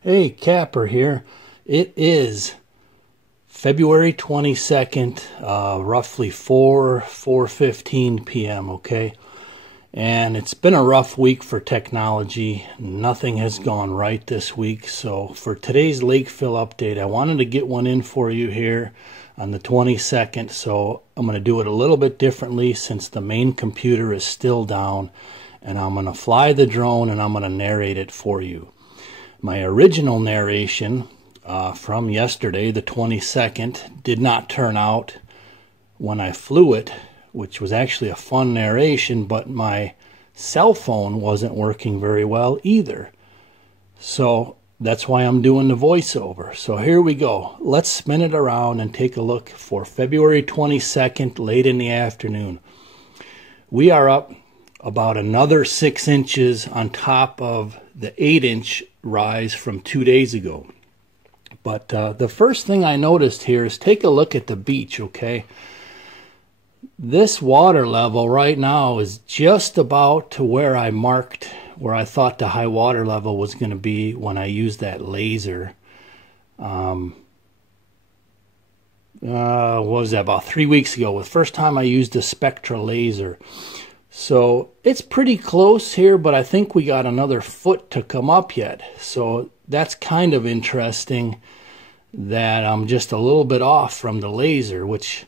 Hey, Kapper here. It is February 22nd, roughly 4:15 p.m., okay? And it's been a rough week for technology. Nothing has gone right this week. So for today's lake fill update, I wanted to get one in for you here on the 22nd. So I'm going to do it a little bit differently since the main computer is still down. And I'm going to fly the drone and I'm going to narrate it for you. My original narration from yesterday, the 22nd, did not turn out when I flew it, which was actually a fun narration, but my cell phone wasn't working very well either. So that's why I'm doing the voiceover. So here we go. Let's spin it around and take a look for February 22nd, late in the afternoon. We are up about another 6 inches on top of the 8-inch rise from 2 days ago. But the first thing I noticed here is take a look at the beach, okay? This water level right now is just about to where I marked, where I thought the high water level was going to be when I used that laser. What was that, about 3 weeks ago? The first time I used a spectra laser. So it's pretty close here, but I think we got another foot to come up yet. So that's kind of interesting that I'm just a little bit off from the laser, which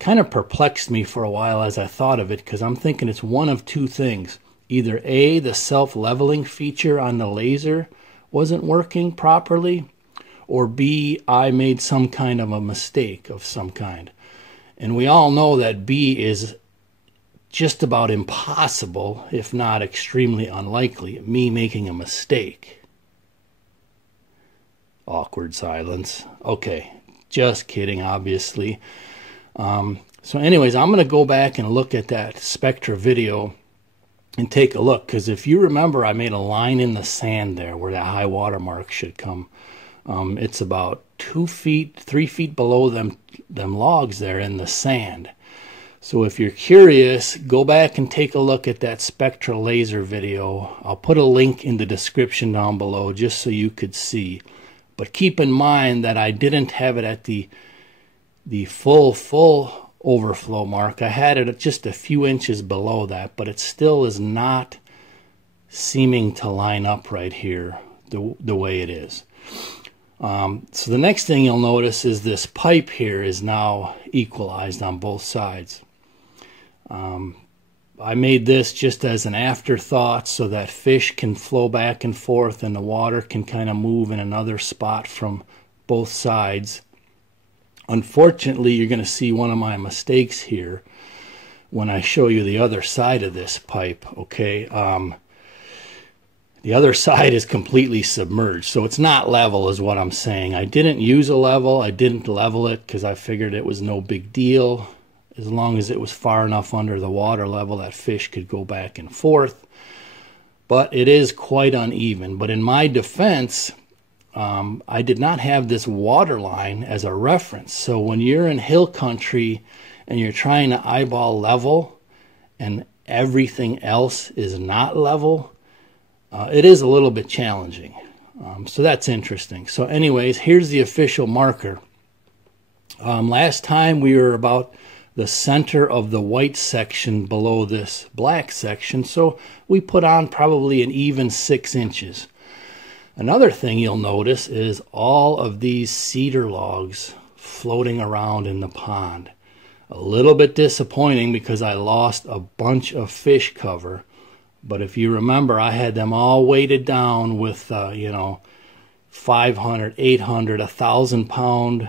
kind of perplexed me for a while as I thought of it, because I'm thinking it's one of two things. Either A, the self-leveling feature on the laser wasn't working properly, or B, I made some kind of a mistake of some kind. And we all know that B is just about impossible, if not extremely unlikely, me making a mistake. Awkward silence. Okay, just kidding, obviously. So anyways, I'm going to go back and look at that Spectra video and take a look, because if you remember, I made a line in the sand there where that high water mark should come. It's about 2 feet, 3 feet below them logs there in the sand. So if you're curious, go back and take a look at that Spectra laser video. I'll put a link in the description down below just so you could see. But keep in mind that I didn't have it at the full overflow mark. I had it at just a few inches below that, but it still is not seeming to line up right here the way it is. So the next thing you'll notice is this pipe here is now equalized on both sides. I made this just as an afterthought so that fish can flow back and forth and the water can kind of move in another spot from both sides. Unfortunately, you're going to see one of my mistakes here when I show you the other side of this pipe, okay? The other side is completely submerged, so it's not level is what I'm saying. I didn't use a level. I didn't level it because I figured it was no big deal as long as it was far enough under the water level that fish could go back and forth. But it is quite uneven. But in my defense, I did not have this water line as a reference. So when you're in hill country and you're trying to eyeball level and everything else is not level, it is a little bit challenging. So that's interesting. So anyways, here's the official marker. Last time we were about the center of the white section below this black section, so we put on probably an even 6 inches. Another thing you'll notice is all of these cedar logs floating around in the pond. A little bit disappointing because I lost a bunch of fish cover. But if you remember, I had them all weighted down with, 500, 800, 1,000 pound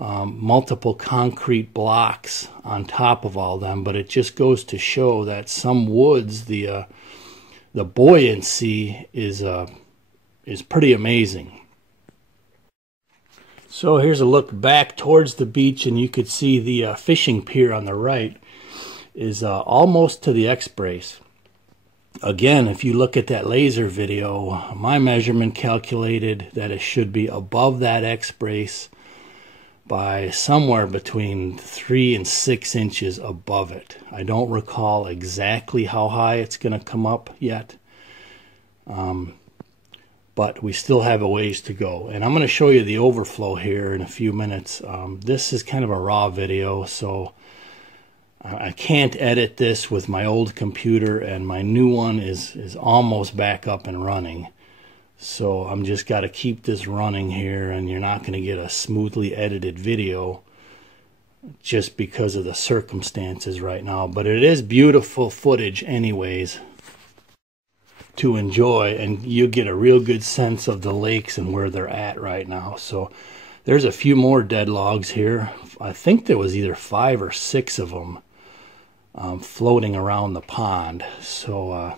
multiple concrete blocks on top of all them. But it just goes to show that some woods, the buoyancy is pretty amazing. So here's a look back towards the beach, and you could see the fishing pier on the right is almost to the X-brace. Again, if you look at that laser video, my measurement calculated that it should be above that X-brace by somewhere between 3 and 6 inches above it. I don't recall exactly how high it's going to come up yet. but we still have a ways to go. And I'm going to show you the overflow here in a few minutes. This is kind of a raw video, so I can't edit this with my old computer, and my new one is almost back up and running. So I'm just got to keep this running here, and you're not going to get a smoothly edited video just because of the circumstances right now. But it is beautiful footage anyways to enjoy, and you get a real good sense of the lakes and where they're at right now. So there's a few more dead logs here. I think there was either 5 or 6 of them floating around the pond. So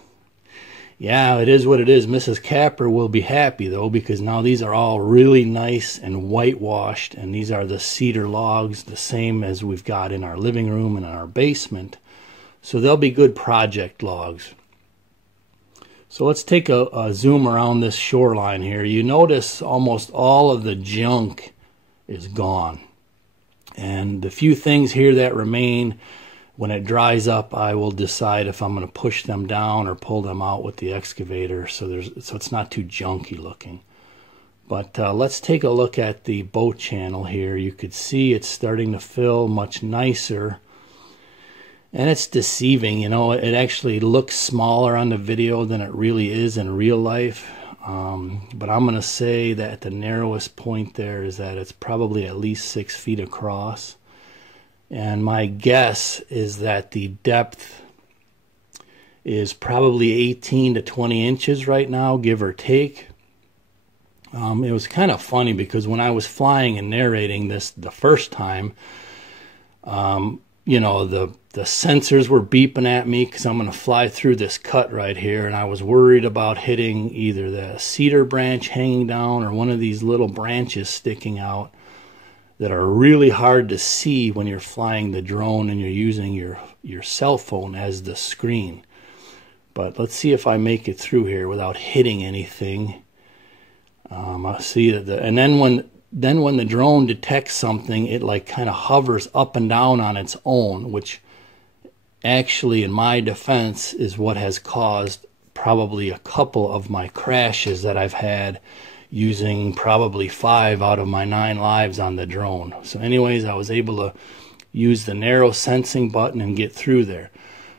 yeah, it is what it is. Mrs. Kapper will be happy though, because now these are all really nice and whitewashed, and these are the cedar logs, the same as we've got in our living room and in our basement. So they'll be good project logs. So let's take a zoom around this shoreline here. You notice almost all of the junk is gone. And the few things here that remain, when it dries up, I will decide if I'm going to push them down or pull them out with the excavator so it's not too junky looking. But let's take a look at the boat channel here. You could see it's starting to fill much nicer. And it's deceiving, you know, it actually looks smaller on the video than it really is in real life. But I'm going to say that the narrowest point there is that it's probably at least 6 feet across. And my guess is that the depth is probably 18 to 20 inches right now, give or take. It was kind of funny because when I was flying and narrating this the first time, you know, the sensors were beeping at me because I'm going to fly through this cut right here, and I was worried about hitting either the cedar branch hanging down or one of these little branches sticking out that are really hard to see when you're flying the drone and you're using your cell phone as the screen. But let's see if I make it through here without hitting anything. I see that and then when the drone detects something, it like kind of hovers up and down on its own, which actually, in my defense, is what has caused probably a couple of my crashes that I've had using probably 5 out of my 9 lives on the drone. So anyways, I was able to use the narrow sensing button and get through there.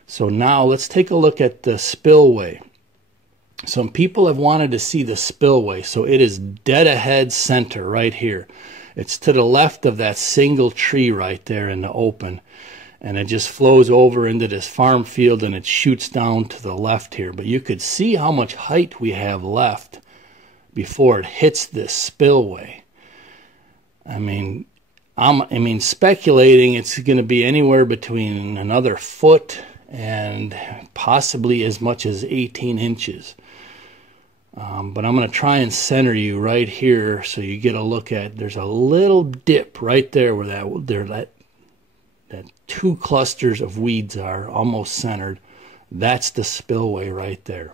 So now let's take a look at the spillway. Some people have wanted to see the spillway. So it is dead ahead center right here. It's to the left of that single tree right there in the open. And it just flows over into this farm field, and it shoots down to the left here. But you could see how much height we have left before it hits this spillway. I mean, speculating it's going to be anywhere between another foot and possibly as much as 18 inches. But I'm going to try and center you right here so you get a look at, there's a little dip right there where that 2 clusters of weeds are almost centered. That's the spillway right there.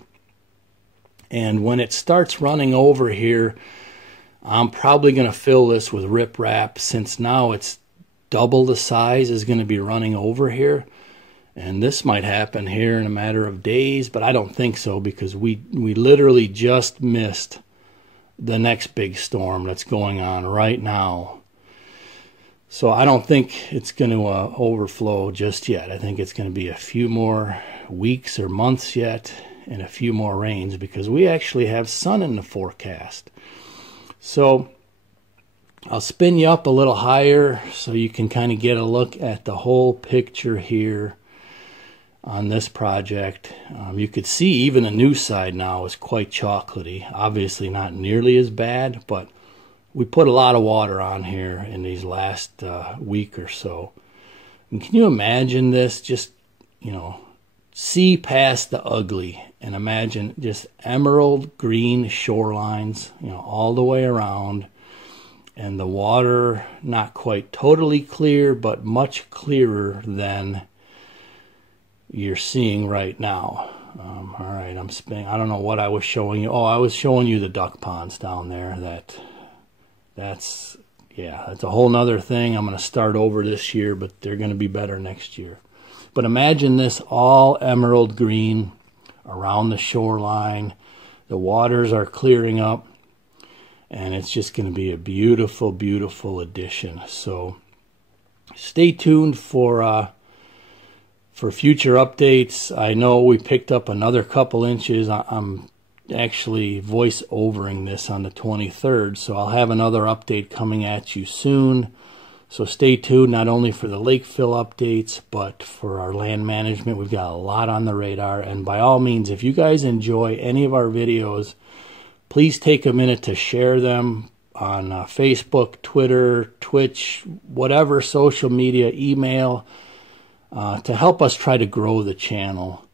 And when it starts running over here, I'm probably going to fill this with riprap, since now it's double the size is going to be running over here. And this might happen here in a matter of days, but I don't think so, because we literally just missed the next big storm that's going on right now. So I don't think it's going to overflow just yet. I think it's going to be a few more weeks or months yet, and a few more rains, because we actually have sun in the forecast. So I'll spin you up a little higher so you can kind of get a look at the whole picture here on this project. You could see even the new side now is quite chocolatey. Obviously not nearly as bad, but we put a lot of water on here in these last week or so. And can you imagine this? Just, you know, see past the ugly and imagine just emerald green shorelines, you know, all the way around, and the water not quite totally clear, but much clearer than you're seeing right now. All right, I'm spinning. I don't know what I was showing you. Oh, I was showing you the duck ponds down there. That's a whole nother thing. I'm going to start over this year, but they're going to be better next year. But imagine this all emerald green around the shoreline. The waters are clearing up, and it's just going to be a beautiful, beautiful addition. So stay tuned for future updates. I know we picked up another couple inches. I'm actually voice overing this on the 23rd, so I'll have another update coming at you soon. So stay tuned, not only for the lake fill updates, but for our land management. We've got a lot on the radar, and by all means, if you guys enjoy any of our videos, please take a minute to share them on Facebook, Twitter, Twitch, whatever social media, email, to help us try to grow the channel.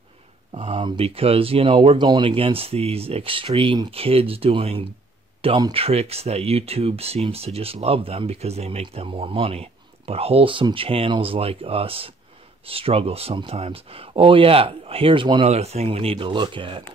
Because, you know, we're going against these extreme kids doing dumb tricks that YouTube seems to just love them because they make them more money. But wholesome channels like us struggle sometimes. Oh yeah, here's one other thing we need to look at.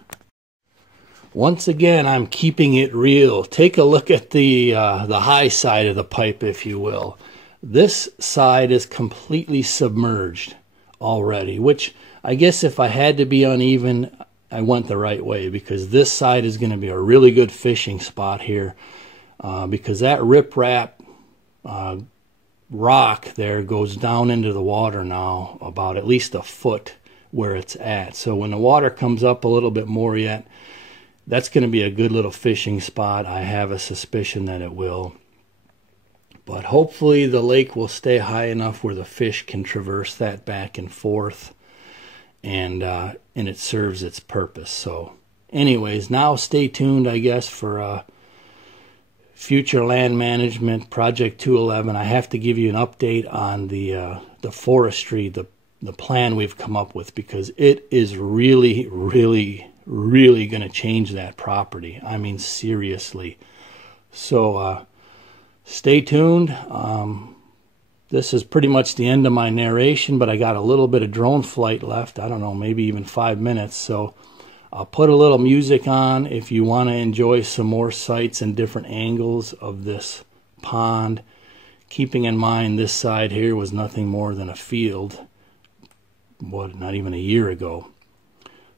Once again, I'm keeping it real. Take a look at the high side of the pipe, if you will. This side is completely submerged already, which I guess if I had to be uneven, I went the right way, because this side is going to be a really good fishing spot here, because that riprap rock there goes down into the water now about at least a foot where it's at. So when the water comes up a little bit more yet, that's going to be a good little fishing spot. I have a suspicion that it will. But hopefully the lake will stay high enough where the fish can traverse that back and forth, and it serves its purpose. So anyways, now stay tuned, I guess, for future land management, Project 211. I have to give you an update on the forestry, the plan we've come up with, because it is really, really, really going to change that property. I mean, seriously. So stay tuned. This is pretty much the end of my narration, but I got a little bit of drone flight left. I don't know, maybe even 5 minutes. So I'll put a little music on if you want to enjoy some more sights and different angles of this pond. Keeping in mind this side here was nothing more than a field, not even a year ago.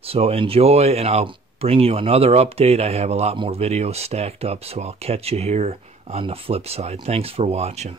So enjoy, and I'll bring you another update. I have a lot more videos stacked up, so I'll catch you here on the flip side. Thanks for watching.